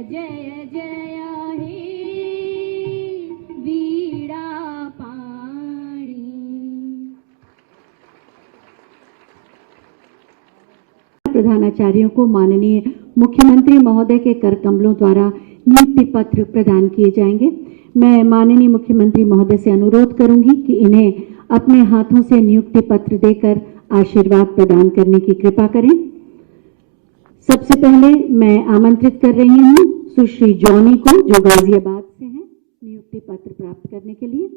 जय जय हे वीणा पाणी। प्रधानाचार्यों को माननीय मुख्यमंत्री महोदय के कर कमलों द्वारा नियुक्ति पत्र प्रदान किए जाएंगे। मैं माननीय मुख्यमंत्री महोदय से अनुरोध करूंगी कि इन्हें अपने हाथों से नियुक्ति पत्र देकर आशीर्वाद प्रदान करने की कृपा करें। सबसे पहले मैं आमंत्रित कर रही हूं सुश्री जॉनी को, जो गाजियाबाद से हैं, नियुक्ति पत्र प्राप्त करने के लिए।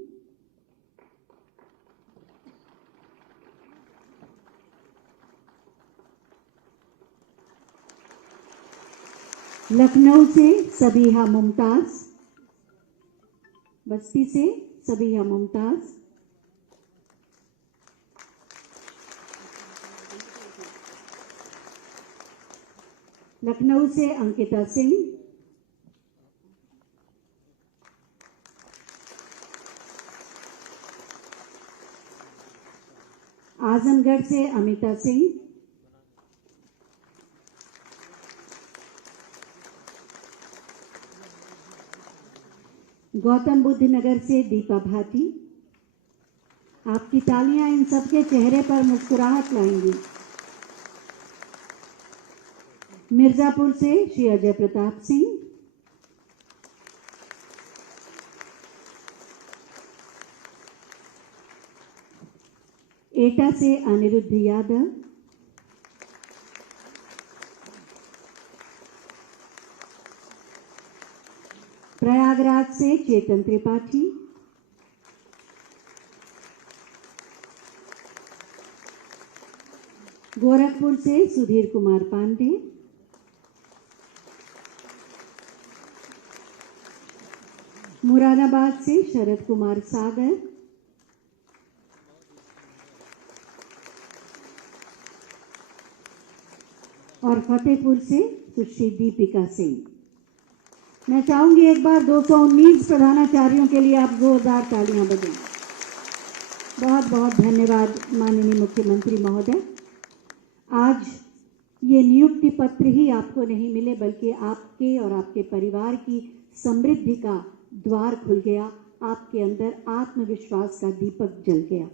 लखनऊ से सबीहा मुमताज, बस्ती से सबीहा मुमताज, लखनऊ से अंकिता सिंह, आजमगढ़ से अमिता सिंह, गौतम बुद्ध नगर से दीपा भाटी। आपकी तालियां इन सबके चेहरे पर मुस्कुराहट लाएंगी। मिर्जापुर से श्री अजय प्रताप सिंह, एटा से अनिरुद्ध यादव, प्रयागराज से चेतन त्रिपाठी, गोरखपुर से सुधीर कुमार पांडे, मुरादाबाद से शरद कुमार सागर, और फतेहपुर से सुश्री दीपिका सिंह। मैं चाहूंगी एक बार 219 प्रधानाचार्यों के लिए आप जोरदार तालियां बजाएं। बहुत बहुत धन्यवाद माननीय मुख्यमंत्री महोदय। आज ये नियुक्ति पत्र ही आपको नहीं मिले, बल्कि आपके और आपके परिवार की समृद्धि का द्वार खुल गया, आपके अंदर आत्मविश्वास का दीपक जल गया।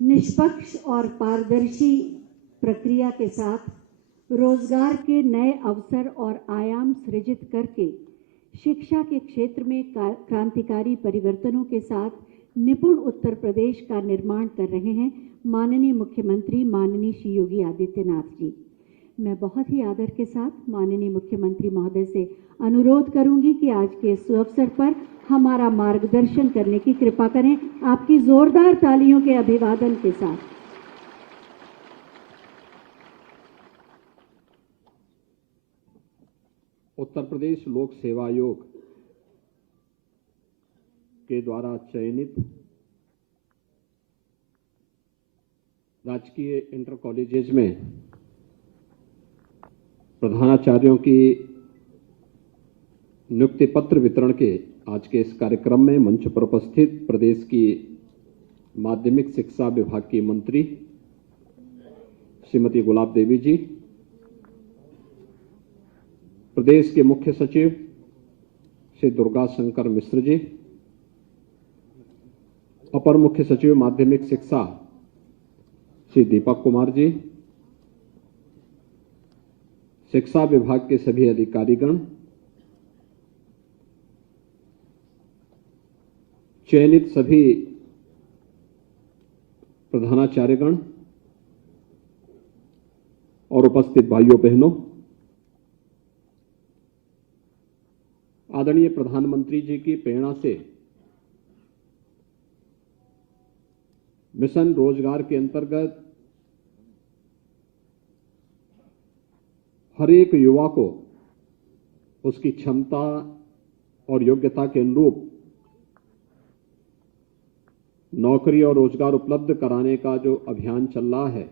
निष्पक्ष और पारदर्शी प्रक्रिया के साथ रोजगार के नए अवसर और आयाम सृजित करके शिक्षा के क्षेत्र में क्रांतिकारी परिवर्तनों के साथ निपुण उत्तर प्रदेश का निर्माण कर रहे हैं माननीय मुख्यमंत्री माननीय श्री योगी आदित्यनाथ जी। मैं बहुत ही आदर के साथ माननीय मुख्यमंत्री महोदय से अनुरोध करूंगी कि आज के इस अवसर पर हमारा मार्गदर्शन करने की कृपा करें, आपकी जोरदार तालियों के अभिवादन के साथ। उत्तर प्रदेश लोक सेवा आयोग के द्वारा चयनित राजकीय इंटर कॉलेजेस में प्रधानाचार्यों की नियुक्ति पत्र वितरण के आज के इस कार्यक्रम में मंच पर उपस्थित प्रदेश की माध्यमिक शिक्षा विभाग की मंत्री श्रीमती गुलाब देवी जी, प्रदेश के मुख्य सचिव श्री दुर्गा शंकर मिश्र जी, अपर मुख्य सचिव माध्यमिक शिक्षा श्री दीपक कुमार जी, शिक्षा विभाग के सभी अधिकारीगण, चयनित सभी प्रधानाचार्यगण और उपस्थित भाइयों बहनों, आदरणीय प्रधानमंत्री जी की प्रेरणा से मिशन रोजगार के अंतर्गत हर एक युवा को उसकी क्षमता और योग्यता के अनुरूप नौकरी और रोजगार उपलब्ध कराने का जो अभियान चल रहा है,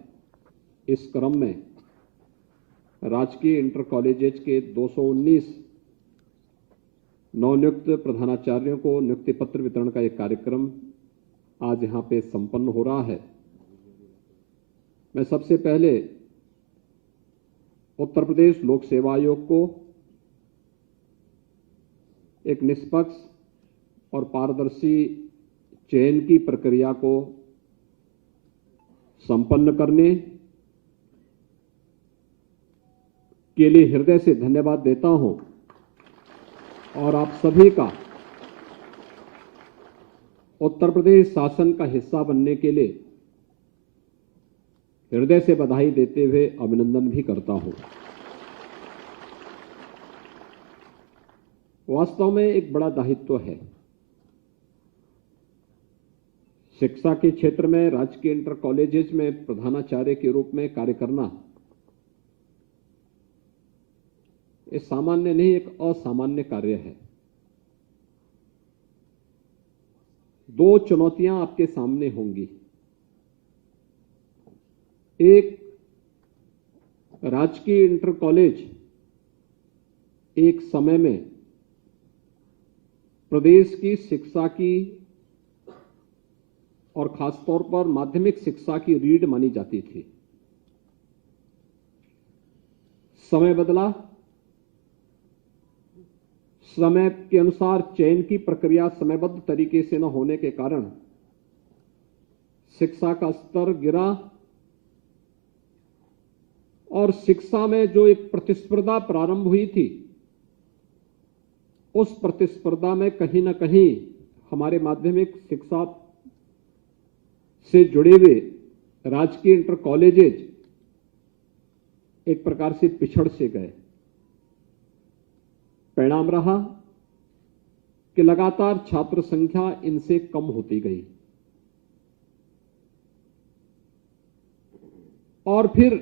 इस क्रम में राजकीय इंटर कॉलेजेस के 219 नवनियुक्त प्रधानाचार्यों को नियुक्ति पत्र वितरण का एक कार्यक्रम आज यहां पे संपन्न हो रहा है। मैं सबसे पहले उत्तर प्रदेश लोक सेवा आयोग को एक निष्पक्ष और पारदर्शी चयन की प्रक्रिया को संपन्न करने के लिए हृदय से धन्यवाद देता हूं और आप सभी का उत्तर प्रदेश शासन का हिस्सा बनने के लिए हृदय से बधाई देते हुए अभिनंदन भी करता हूं। वास्तव में एक बड़ा दायित्व है। शिक्षा के क्षेत्र में राजकीय इंटर कॉलेजेस में प्रधानाचार्य के रूप में कार्य करना ये सामान्य नहीं, एक असामान्य कार्य है। दो चुनौतियां आपके सामने होंगी। एक, राजकीय इंटर कॉलेज एक समय में प्रदेश की शिक्षा की और खासतौर पर माध्यमिक शिक्षा की रीढ़ मानी जाती थी। समय बदला, समय के अनुसार चयन की प्रक्रिया समयबद्ध तरीके से न होने के कारण शिक्षा का स्तर गिरा और शिक्षा में जो एक प्रतिस्पर्धा प्रारंभ हुई थी, उस प्रतिस्पर्धा में कहीं ना कहीं हमारे माध्यमिक शिक्षा से जुड़े हुए राजकीय इंटर कॉलेजेस एक प्रकार से पिछड़ से गए। परिणाम रहा कि लगातार छात्र संख्या इनसे कम होती गई और फिर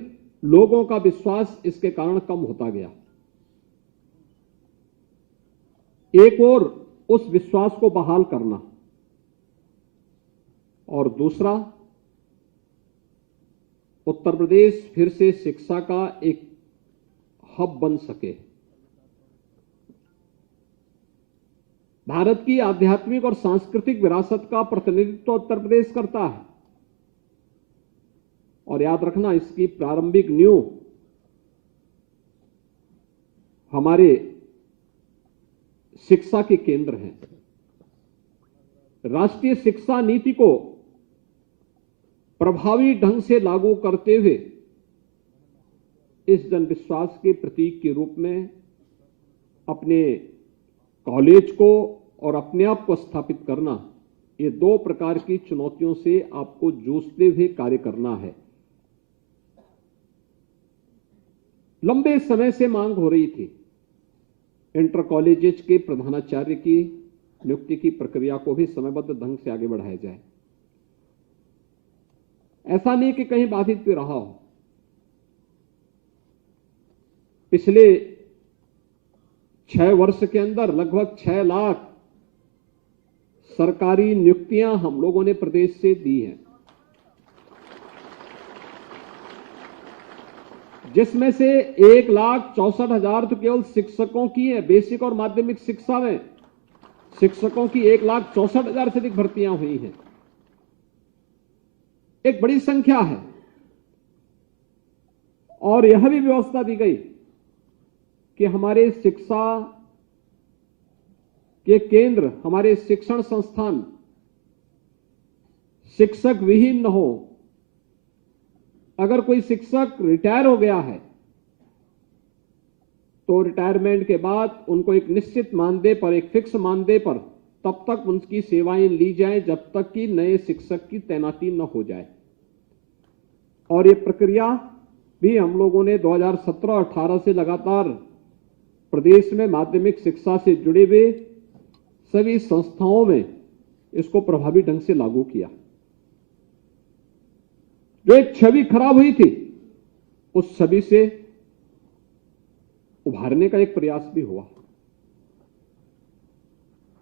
लोगों का विश्वास इसके कारण कम होता गया। एक और उस विश्वास को बहाल करना और दूसरा, उत्तर प्रदेश फिर से शिक्षा का एक हब बन सके। भारत की आध्यात्मिक और सांस्कृतिक विरासत का प्रतिनिधित्व उत्तर प्रदेश करता है और याद रखना, इसकी प्रारंभिक नींव हमारे शिक्षा के केंद्र हैं। राष्ट्रीय शिक्षा नीति को प्रभावी ढंग से लागू करते हुए इस जनविश्वास के प्रतीक के रूप में अपने कॉलेज को और अपने आप को स्थापित करना, ये दो प्रकार की चुनौतियों से आपको जूझते हुए कार्य करना है। लंबे समय से मांग हो रही थी इंटर कॉलेजेस के प्रधानाचार्य की नियुक्ति की प्रक्रिया को भी समयबद्ध ढंग से आगे बढ़ाया जाए। ऐसा नहीं कि कहीं बाधित भी रहा हो। पिछले 6 वर्ष के अंदर लगभग 6 लाख सरकारी नियुक्तियां हम लोगों ने प्रदेश से दी हैं, जिसमें से 1,64,000 तो केवल शिक्षकों की है। बेसिक और माध्यमिक शिक्षा में शिक्षकों की 1,64,000 से अधिक भर्तियां हुई हैं। एक बड़ी संख्या है और यह भी व्यवस्था दी गई कि हमारे शिक्षा के केंद्र, हमारे शिक्षण संस्थान शिक्षक विहीन न हो। अगर कोई शिक्षक रिटायर हो गया है तो रिटायरमेंट के बाद उनको एक निश्चित मानदेय पर, एक फिक्स मानदेय पर तब तक उनकी सेवाएं ली जाएं जब तक कि नए शिक्षक की तैनाती न हो जाए। और ये प्रक्रिया भी हम लोगों ने 2017-18 से लगातार प्रदेश में माध्यमिक शिक्षा से जुड़े हुए सभी संस्थाओं में इसको प्रभावी ढंग से लागू किया। जो एक छवि खराब हुई थी, उस छवि से उभारने का एक प्रयास भी हुआ।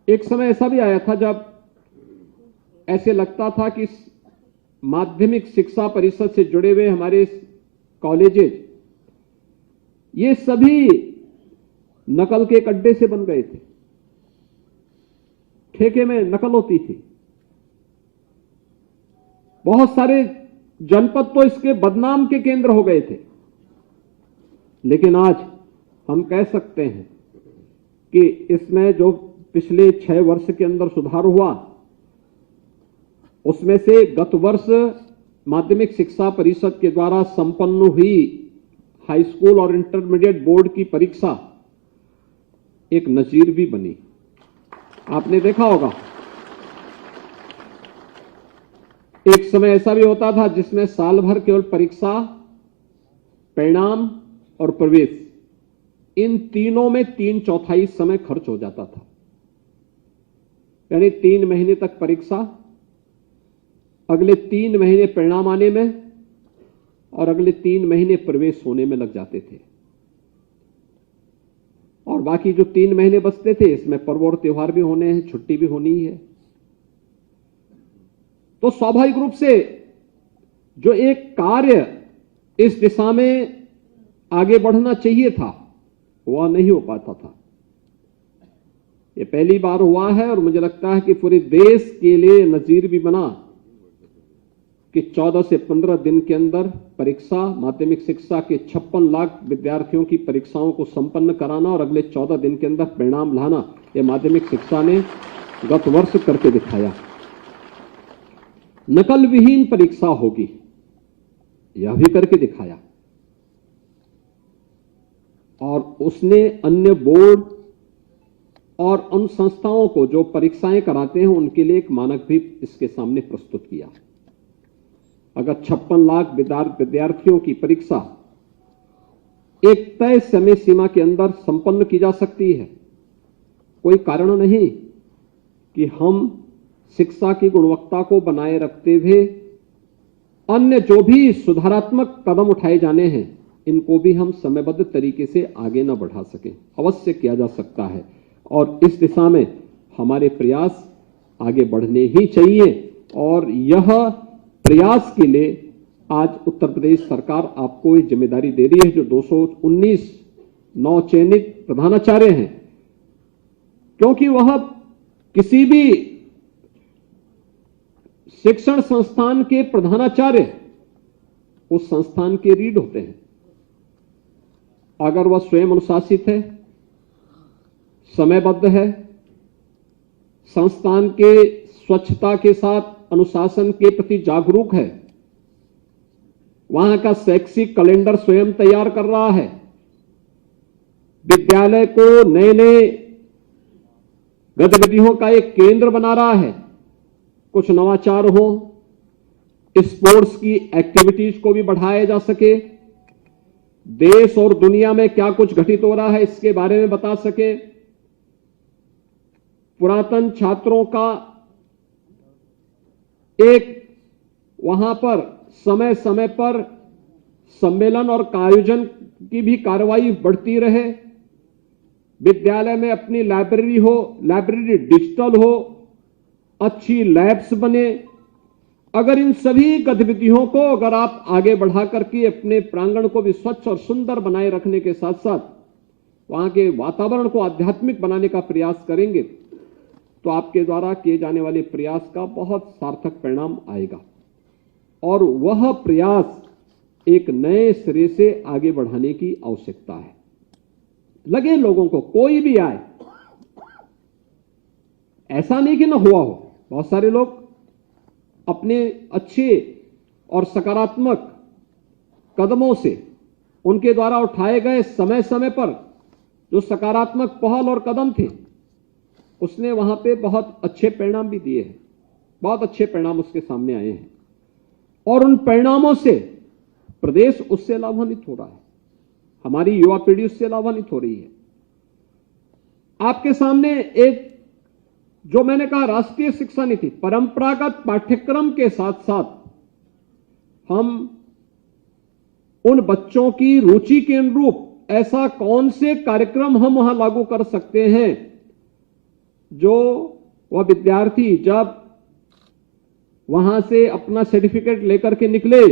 एक समय ऐसा भी आया था जब ऐसे लगता था कि माध्यमिक शिक्षा परिषद से जुड़े हुए हमारे कॉलेजेस ये सभी नकल के अड्डे से बन गए थे। ठेके में नकल होती थी। बहुत सारे जनपद तो इसके बदनाम के केंद्र हो गए थे। लेकिन आज हम कह सकते हैं कि इसमें जो पिछले 6 वर्ष के अंदर सुधार हुआ, उसमें से गत वर्ष माध्यमिक शिक्षा परिषद के द्वारा संपन्न हुई हाई स्कूल और इंटरमीडिएट बोर्ड की परीक्षा एक नजीर भी बनी। आपने देखा होगा, एक समय ऐसा भी होता था जिसमें साल भर केवल परीक्षा, परिणाम और प्रवेश, इन तीनों में 3/4 समय खर्च हो जाता था। यानी 3 महीने तक परीक्षा, अगले 3 महीने परिणाम आने में और अगले 3 महीने प्रवेश होने में लग जाते थे। और बाकी जो 3 महीने बचते थे, इसमें पर्व और त्योहार भी होने हैं, छुट्टी भी होनी है। तो स्वाभाविक रूप से जो एक कार्य इस दिशा में आगे बढ़ना चाहिए था, वह नहीं हो पाता था। यह पहली बार हुआ है और मुझे लगता है कि पूरे देश के लिए नजीर भी बना कि 14 से 15 दिन के अंदर परीक्षा, माध्यमिक शिक्षा के 56 लाख विद्यार्थियों की परीक्षाओं को संपन्न कराना और अगले 14 दिन के अंदर परिणाम लाना, यह माध्यमिक शिक्षा ने गत वर्ष करके दिखाया। नकल विहीन परीक्षा होगी, यह भी करके दिखाया। और उसने अन्य बोर्ड और उन संस्थाओं को जो परीक्षाएं कराते हैं उनके लिए एक मानक भी इसके सामने प्रस्तुत किया। अगर 56 लाख विद्यार्थियों की परीक्षा एक तय समय सीमा के अंदर संपन्न की जा सकती है, कोई कारण नहीं कि हम शिक्षा की गुणवत्ता को बनाए रखते हुए अन्य जो भी सुधारात्मक कदम उठाए जाने हैं, इनको भी हम समयबद्ध तरीके से आगे न बढ़ा सकें। अवश्य किया जा सकता है और इस दिशा में हमारे प्रयास आगे बढ़ने ही चाहिए। और यह प्रयास के लिए आज उत्तर प्रदेश सरकार आपको ये जिम्मेदारी दे रही है। जो 219 नवचयनित प्रधानाचार्य हैं, क्योंकि वह किसी भी शिक्षण संस्थान के प्रधानाचार्य उस संस्थान के रीढ़ होते हैं। अगर वह स्वयं अनुशासित है, समयबद्ध है, संस्थान के स्वच्छता के साथ अनुशासन के प्रति जागरूक है, वहां का शैक्षिक कैलेंडर स्वयं तैयार कर रहा है, विद्यालय को नए नए गतिविधियों का एक केंद्र बना रहा है, कुछ नवाचार हो, स्पोर्ट्स की एक्टिविटीज को भी बढ़ाया जा सके, देश और दुनिया में क्या कुछ घटित हो रहा है इसके बारे में बता सके, पुरातन छात्रों का एक वहां पर समय समय पर सम्मेलन और आयोजन की भी कार्रवाई बढ़ती रहे, विद्यालय में अपनी लाइब्रेरी हो, लाइब्रेरी डिजिटल हो, अच्छी लैब्स बने। अगर इन सभी गतिविधियों को अगर आप आगे बढ़ा करके अपने प्रांगण को भी स्वच्छ और सुंदर बनाए रखने के साथ साथ वहां के वातावरण को आध्यात्मिक बनाने का प्रयास करेंगे, तो आपके द्वारा किए जाने वाले प्रयास का बहुत सार्थक परिणाम आएगा। और वह प्रयास एक नए सिरे से आगे बढ़ाने की आवश्यकता है। लगे लोगों को, कोई भी आए, ऐसा नहीं कि ना हुआ हो। बहुत सारे लोग अपने अच्छे और सकारात्मक कदमों से, उनके द्वारा उठाए गए समय समय पर जो सकारात्मक पहल और कदम थे, उसने वहां पे बहुत अच्छे परिणाम भी दिए हैं, बहुत अच्छे परिणाम उसके सामने आए हैं। और उन परिणामों से प्रदेश उससे लाभान्वित हो रहा है, हमारी युवा पीढ़ी उससे लाभान्वित हो रही है। आपके सामने एक जो मैंने कहा राष्ट्रीय शिक्षा नीति, परंपरागत पाठ्यक्रम के साथ साथ हम उन बच्चों की रुचि के अनुरूप ऐसा कौन से कार्यक्रम हम वहां लागू कर सकते हैं जो वह विद्यार्थी जब वहां से अपना सर्टिफिकेट लेकर के निकले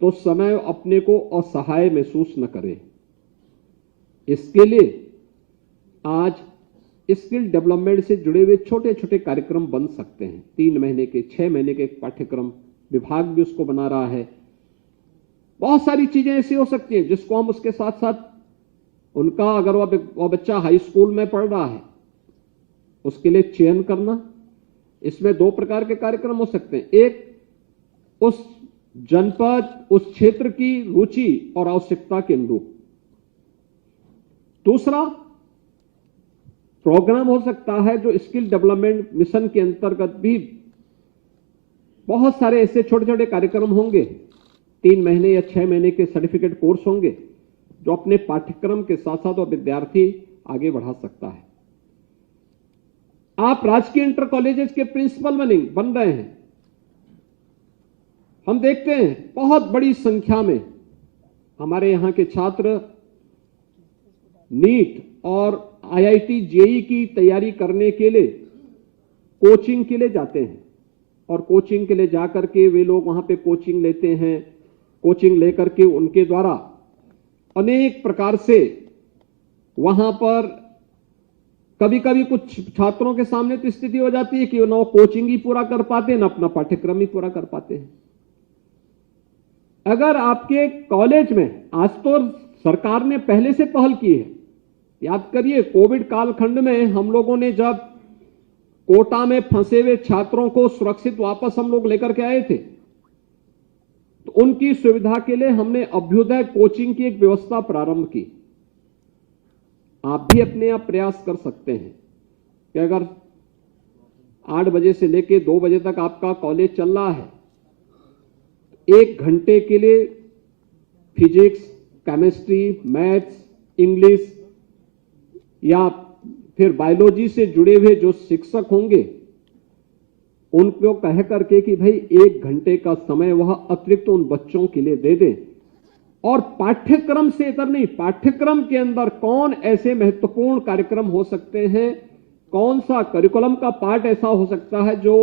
तो समय अपने को असहाय महसूस न करे। इसके लिए आज स्किल डेवलपमेंट से जुड़े हुए छोटे छोटे कार्यक्रम बन सकते हैं। 3 महीने के, 6 महीने के पाठ्यक्रम विभाग भी उसको बना रहा है। बहुत सारी चीजें ऐसी हो सकती हैं जिसको हम उसके साथ साथ उनका अगर वह बच्चा हाई स्कूल में पढ़ रहा है, उसके लिए चयन करना। इसमें 2 प्रकार के कार्यक्रम हो सकते हैं। एक, उस जनपद, उस क्षेत्र की रुचि और आवश्यकता के अनुरूप। दूसरा प्रोग्राम हो सकता है जो स्किल डेवलपमेंट मिशन के अंतर्गत भी बहुत सारे ऐसे छोटे छोटे कार्यक्रम होंगे, 3 महीने या 6 महीने के सर्टिफिकेट कोर्स होंगे, जो अपने पाठ्यक्रम के साथ साथ वो विद्यार्थी आगे बढ़ा सकता है। आप राजकीय इंटर कॉलेजेस के प्रिंसिपल बन रहे हैं। हम देखते हैं बहुत बड़ी संख्या में हमारे यहां के छात्र नीट और आईआईटी जेईई की तैयारी करने के लिए कोचिंग के लिए जाते हैं, और कोचिंग के लिए जाकर के वे लोग वहां पे कोचिंग लेते हैं। कोचिंग लेकर के उनके द्वारा अनेक प्रकार से वहां पर कभी कभी कुछ छात्रों के सामने तो स्थिति हो जाती है कि ना कोचिंग ही पूरा कर पाते, ना अपना पाठ्यक्रम ही पूरा कर पाते हैं। अगर आपके कॉलेज में, आज तो सरकार ने पहले से पहल की है, याद करिए कोविड कालखंड में हम लोगों ने जब कोटा में फंसे हुए छात्रों को सुरक्षित वापस हम लोग लेकर के आए थे, तो उनकी सुविधा के लिए हमने अभ्युदय कोचिंग की एक व्यवस्था प्रारंभ की। आप भी अपने आप प्रयास कर सकते हैं कि अगर 8 बजे से लेकर 2 बजे तक आपका कॉलेज चल रहा है, 1 घंटे के लिए फिजिक्स, केमिस्ट्री, मैथ्स, इंग्लिश या फिर बायोलॉजी से जुड़े हुए जो शिक्षक होंगे, उनको कह करके कि भाई 1 घंटे का समय वह अतिरिक्त उन बच्चों के लिए दे दें। और पाठ्यक्रम से इतर नहीं, पाठ्यक्रम के अंदर कौन ऐसे महत्वपूर्ण कार्यक्रम हो सकते हैं, कौन सा करिकुलम का पार्ट ऐसा हो सकता है जो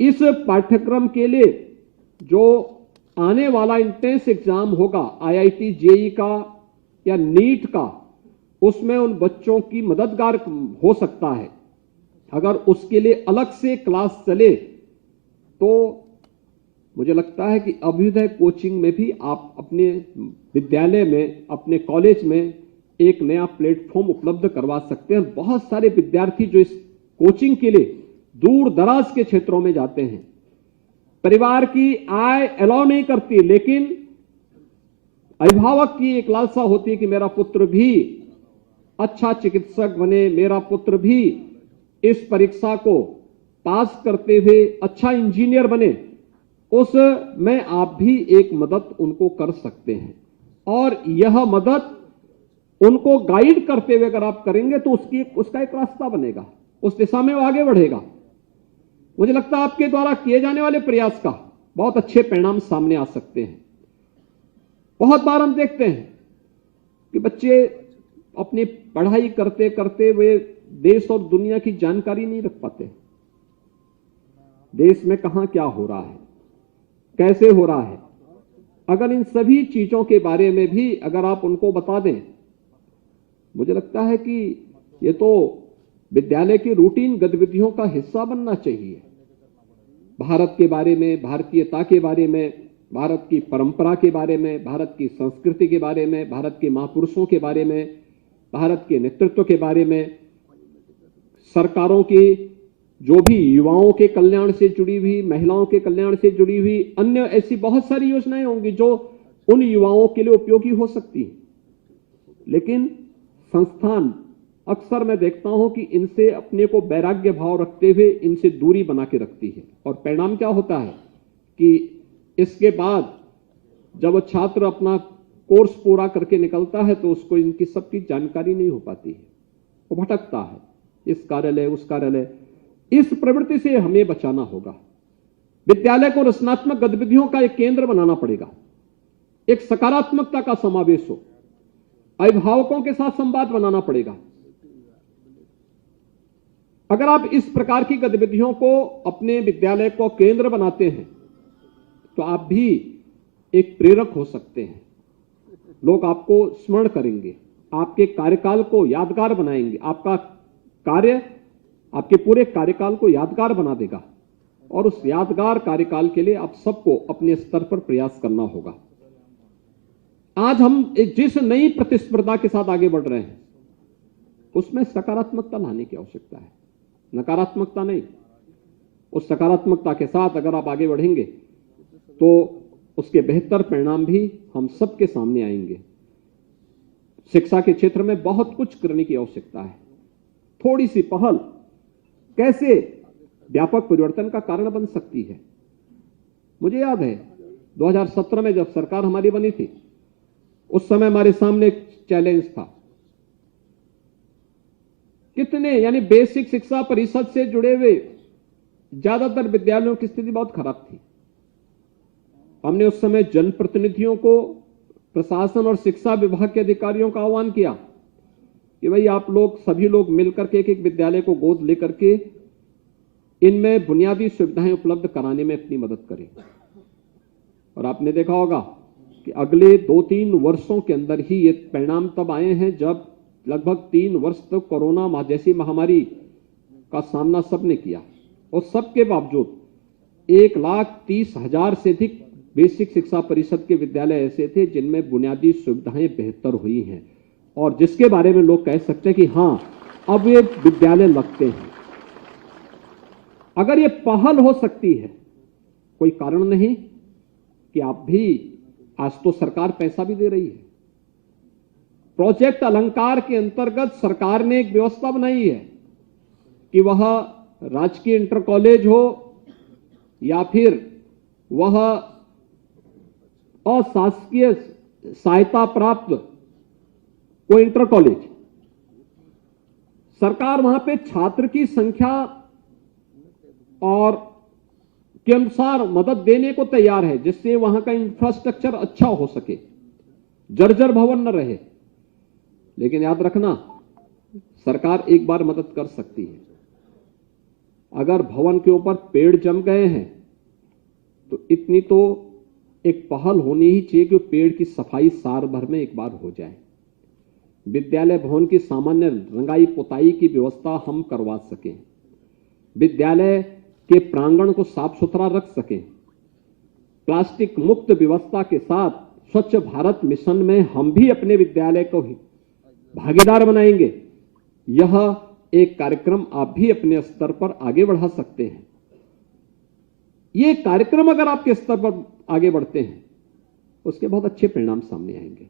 इस पाठ्यक्रम के लिए जो आने वाला इंट्रेंस एग्जाम होगा, आईआईटी जेईई का या नीट का, उसमें उन बच्चों की मददगार हो सकता है। अगर उसके लिए अलग से क्लास चले तो मुझे लगता है कि अभ्युदय कोचिंग में भी आप अपने विद्यालय में, अपने कॉलेज में एक नया प्लेटफॉर्म उपलब्ध करवा सकते हैं। बहुत सारे विद्यार्थी जो इस कोचिंग के लिए दूर दराज के क्षेत्रों में जाते हैं, परिवार की आय अलाउ नहीं करती, लेकिन अभिभावक की एक लालसा होती है कि मेरा पुत्र भी अच्छा चिकित्सक बने, मेरा पुत्र भी इस परीक्षा को पास करते हुए अच्छा इंजीनियर बने। उस में आप भी एक मदद उनको कर सकते हैं, और यह मदद उनको गाइड करते हुए अगर आप करेंगे तो उसका एक रास्ता बनेगा, उस दिशा में वो आगे बढ़ेगा। मुझे लगता है आपके द्वारा किए जाने वाले प्रयास का बहुत अच्छे परिणाम सामने आ सकते हैं। बहुत बार हम देखते हैं कि बच्चे अपनी पढ़ाई करते करते वे देश और दुनिया की जानकारी नहीं रख पाते। देश में कहां क्या हो रहा है, कैसे हो रहा है, अगर इन सभी चीजों के बारे में भी अगर आप उनको बता दें, मुझे लगता है कि ये तो विद्यालय की रूटीन गतिविधियों का हिस्सा बनना चाहिए। भारत के बारे में, भारतीयता के बारे में, भारत की परंपरा के बारे में, भारत की संस्कृति के बारे में, भारत के महापुरुषों के बारे में, भारत के नेतृत्व के बारे में, सरकारों की जो भी युवाओं के कल्याण से जुड़ी हुई, महिलाओं के कल्याण से जुड़ी हुई अन्य ऐसी बहुत सारी योजनाएं होंगी जो उन युवाओं के लिए उपयोगी हो सकती है। लेकिन संस्थान अक्सर मैं देखता हूं कि इनसे अपने को वैराग्य भाव रखते हुए इनसे दूरी बना के रखती है, और परिणाम क्या होता है कि इसके बाद जब वो छात्र अपना कोर्स पूरा करके निकलता है तो उसको इनकी सबकी जानकारी नहीं हो पाती है, वो भटकता है, इस कार्यालय उस कार्यालय। इस प्रवृत्ति से हमें बचाना होगा। विद्यालय को रचनात्मक गतिविधियों का एक केंद्र बनाना पड़ेगा, एक सकारात्मकता का समावेश हो, अभिभावकों के साथ संवाद बनाना पड़ेगा। अगर आप इस प्रकार की गतिविधियों को अपने विद्यालय को केंद्र बनाते हैं तो आप भी एक प्रेरक हो सकते हैं। लोग आपको स्मरण करेंगे, आपके कार्यकाल को यादगार बनाएंगे, आपका कार्य आपके पूरे कार्यकाल को यादगार बना देगा, और उस यादगार कार्यकाल के लिए आप सबको अपने स्तर पर प्रयास करना होगा। आज हम जिस नई प्रतिस्पर्धा के साथ आगे बढ़ रहे हैं उसमें सकारात्मकता लाने की आवश्यकता है, नकारात्मकता नहीं। उस सकारात्मकता के साथ अगर आप आगे बढ़ेंगे तो उसके बेहतर परिणाम भी हम सबके सामने आएंगे। शिक्षा के क्षेत्र में बहुत कुछ करने की आवश्यकता है। थोड़ी सी पहल कैसे व्यापक परिवर्तन का कारण बन सकती है। मुझे याद है 2017 में जब सरकार हमारी बनी थी, उस समय हमारे सामने एक चैलेंज था। कितने यानी बेसिक शिक्षा परिषद से जुड़े हुए ज्यादातर विद्यालयों की स्थिति बहुत खराब थी। हमने उस समय जनप्रतिनिधियों को, प्रशासन और शिक्षा विभाग के अधिकारियों का आह्वान किया कि भाई आप लोग सभी लोग मिलकर के एक एक विद्यालय को गोद लेकर के इनमें बुनियादी सुविधाएं उपलब्ध कराने में अपनी मदद करें। और आपने देखा होगा कि अगले 2-3 वर्षों के अंदर ही ये परिणाम तब आए हैं जब लगभग 3 वर्ष तक कोरोना जैसी महामारी का सामना सबने किया और सबके बावजूद 1,30,000 से अधिक बेसिक शिक्षा परिषद के विद्यालय ऐसे थे जिनमें बुनियादी सुविधाएं बेहतर हुई हैं और जिसके बारे में लोग कह सकते हैं कि हां अब ये विद्यालय लगते हैं। अगर ये पहल हो सकती है, कोई कारण नहीं कि आप भी, आज तो सरकार पैसा भी दे रही है। प्रोजेक्ट अलंकार के अंतर्गत सरकार ने एक व्यवस्था बनाई है कि वह राजकीय इंटर कॉलेज हो या फिर वह अशासकीय सहायता प्राप्त कोई इंटर कॉलेज, सरकार वहां पे छात्र की संख्या और के अनुसार मदद देने को तैयार है, जिससे वहां का इंफ्रास्ट्रक्चर अच्छा हो सके, जर्जर भवन न रहे। लेकिन याद रखना, सरकार एक बार मदद कर सकती है। अगर भवन के ऊपर पेड़ जम गए हैं तो इतनी तो एक पहल होनी ही चाहिए कि पेड़ की सफाई साल भर में एक बार हो जाए। विद्यालय भवन की सामान्य रंगाई पुताई की व्यवस्था हम करवा सकें, विद्यालय के प्रांगण को साफ सुथरा रख सकें, प्लास्टिक मुक्त व्यवस्था के साथ स्वच्छ भारत मिशन में हम भी अपने विद्यालय को भागीदार बनाएंगे। यह एक कार्यक्रम आप भी अपने स्तर पर आगे बढ़ा सकते हैं। ये कार्यक्रम अगर आपके स्तर पर आगे बढ़ते हैं उसके बहुत अच्छे परिणाम सामने आएंगे।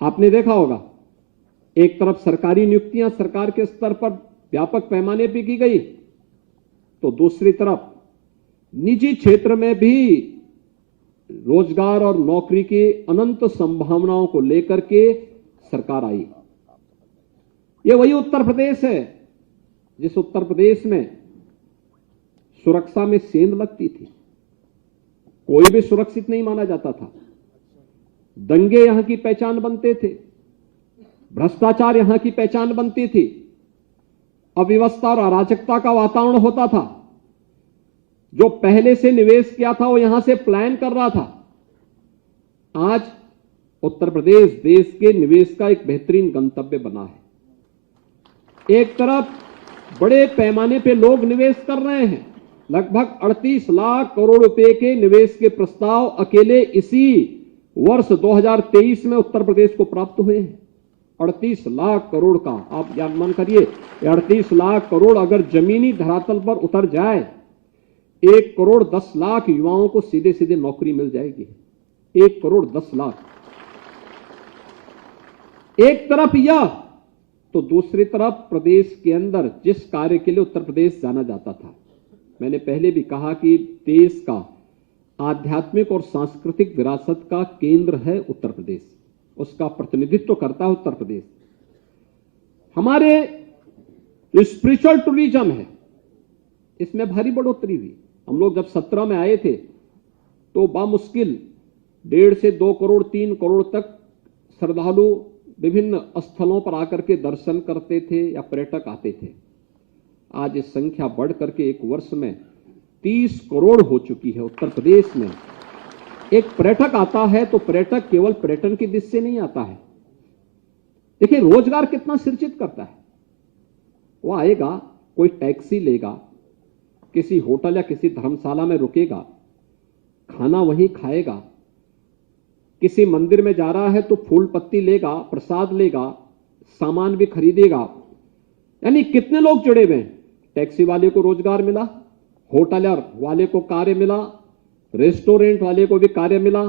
आपने देखा होगा, एक तरफ सरकारी नियुक्तियां सरकार के स्तर पर व्यापक पैमाने पर की गई, तो दूसरी तरफ निजी क्षेत्र में भी रोजगार और नौकरी की अनंत संभावनाओं को लेकर के सरकार आई। ये वही उत्तर प्रदेश है जिस उत्तर प्रदेश में सुरक्षा में सेंध लगती थी, कोई भी सुरक्षित नहीं माना जाता था, दंगे यहां की पहचान बनते थे, भ्रष्टाचार यहां की पहचान बनती थी, अव्यवस्था और अराजकता का वातावरण होता था। जो पहले से निवेश किया था वो यहां से प्लान कर रहा था। आज उत्तर प्रदेश देश के निवेश का एक बेहतरीन गंतव्य बना है। एक तरफ बड़े पैमाने पे लोग निवेश कर रहे हैं, लगभग 38 लाख करोड़ रुपए के निवेश के प्रस्ताव अकेले इसी वर्ष 2023 में उत्तर प्रदेश को प्राप्त हुए हैं। 38 लाख करोड़ का आप अनुमान करिए, 38 लाख करोड़ अगर जमीनी धरातल पर उतर जाए, 1 करोड़ 10 लाख युवाओं को सीधे सीधे नौकरी मिल जाएगी। 1 करोड़ 10 लाख। एक तरफ यह, तो दूसरी तरफ प्रदेश के अंदर जिस कार्य के लिए उत्तर प्रदेश जाना जाता था, मैंने पहले भी कहा कि देश का आध्यात्मिक और सांस्कृतिक विरासत का केंद्र है उत्तर प्रदेश, उसका प्रतिनिधित्व करता है उत्तर प्रदेश। हमारे जो स्पिरिचुअल टूरिज्म है इसमें भारी बढ़ोतरी हुई। हम लोग जब 17 में आए थे तो बामुश्किल 1.5 से 2 करोड़ 3 करोड़ तक श्रद्धालु विभिन्न स्थलों पर आकर के दर्शन करते थे या पर्यटक आते थे। आज इस संख्या बढ़ करके एक वर्ष में 30 करोड़ हो चुकी है। उत्तर प्रदेश में एक पर्यटक आता है तो पर्यटक केवल पर्यटन की दृष्टि से नहीं आता है। देखिए रोजगार कितना सृजित करता है। वो आएगा, कोई टैक्सी लेगा, किसी होटल या किसी धर्मशाला में रुकेगा, खाना वहीं खाएगा, किसी मंदिर में जा रहा है तो फूल पत्ती लेगा, प्रसाद लेगा, सामान भी खरीदेगा। यानी कितने लोग जुड़े हुए हैं। टैक्सी वाले को रोजगार मिला, होटलर वाले को कार्य मिला, रेस्टोरेंट वाले को भी कार्य मिला।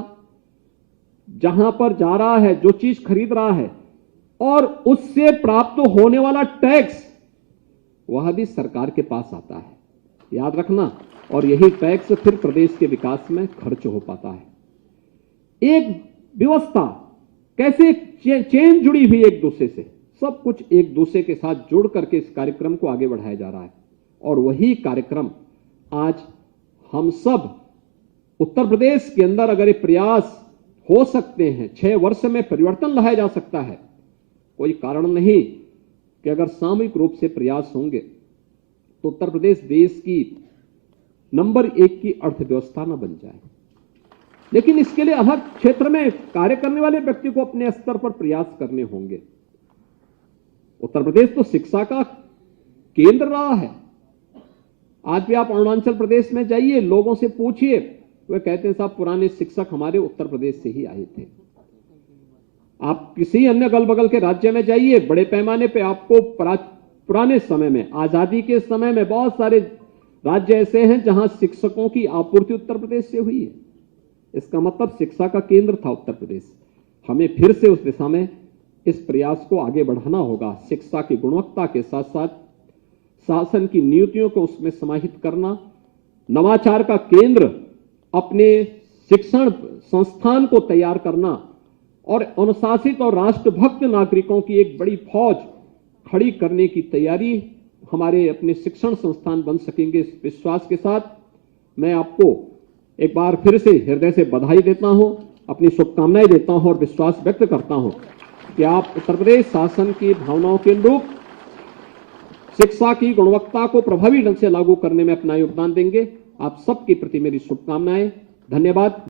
जहां पर जा रहा है, जो चीज खरीद रहा है और उससे प्राप्त होने वाला टैक्स, वह भी सरकार के पास आता है, याद रखना। और यही टैक्स फिर प्रदेश के विकास में खर्च हो पाता है। एक व्यवस्था कैसे चेन जुड़ी हुई एक दूसरे से, सब कुछ एक दूसरे के साथ जुड़ करके इस कार्यक्रम को आगे बढ़ाया जा रहा है। और वही कार्यक्रम आज हम सब उत्तर प्रदेश के अंदर अगर ये प्रयास हो सकते हैं, 6 वर्ष में परिवर्तन लाया जा सकता है, कोई कारण नहीं कि अगर सामूहिक रूप से प्रयास होंगे तो उत्तर प्रदेश देश की नंबर 1 की अर्थव्यवस्था न बन जाए। लेकिन इसके लिए अलग क्षेत्र में कार्य करने वाले व्यक्ति को अपने स्तर पर प्रयास करने होंगे। उत्तर प्रदेश तो शिक्षा का केंद्र रहा है। आज भी आप अरुणाचल प्रदेश में जाइए, लोगों से पूछिए, वे कहते हैं साहब पुराने शिक्षक हमारे उत्तर प्रदेश से ही आए थे। आप किसी अन्य अगल बगल के राज्य में जाइए, बड़े पैमाने पे आपको पुराने समय में, आजादी के समय में बहुत सारे राज्य ऐसे हैं जहां शिक्षकों की आपूर्ति उत्तर प्रदेश से हुई है। इसका मतलब शिक्षा का केंद्र था उत्तर प्रदेश। हमें फिर से उस दिशा में इस प्रयास को आगे बढ़ाना होगा। शिक्षा की गुणवत्ता के साथ साथ शासन की नीतियों को उसमें समाहित करना, नवाचार का केंद्र अपने शिक्षण संस्थान को तैयार करना और अनुशासित और राष्ट्रभक्त नागरिकों की एक बड़ी फौज खड़ी करने की तैयारी हमारे अपने शिक्षण संस्थान बन सकेंगे। इस विश्वास के साथ मैं आपको एक बार फिर से हृदय से बधाई देता हूं, अपनी शुभकामनाएं देता हूं और विश्वास व्यक्त करता हूं कि आप उत्तर प्रदेश शासन की भावनाओं के अनुरूप शिक्षा की गुणवत्ता को प्रभावी ढंग से लागू करने में अपना योगदान देंगे। आप सबके प्रति मेरी शुभकामनाएं। धन्यवाद।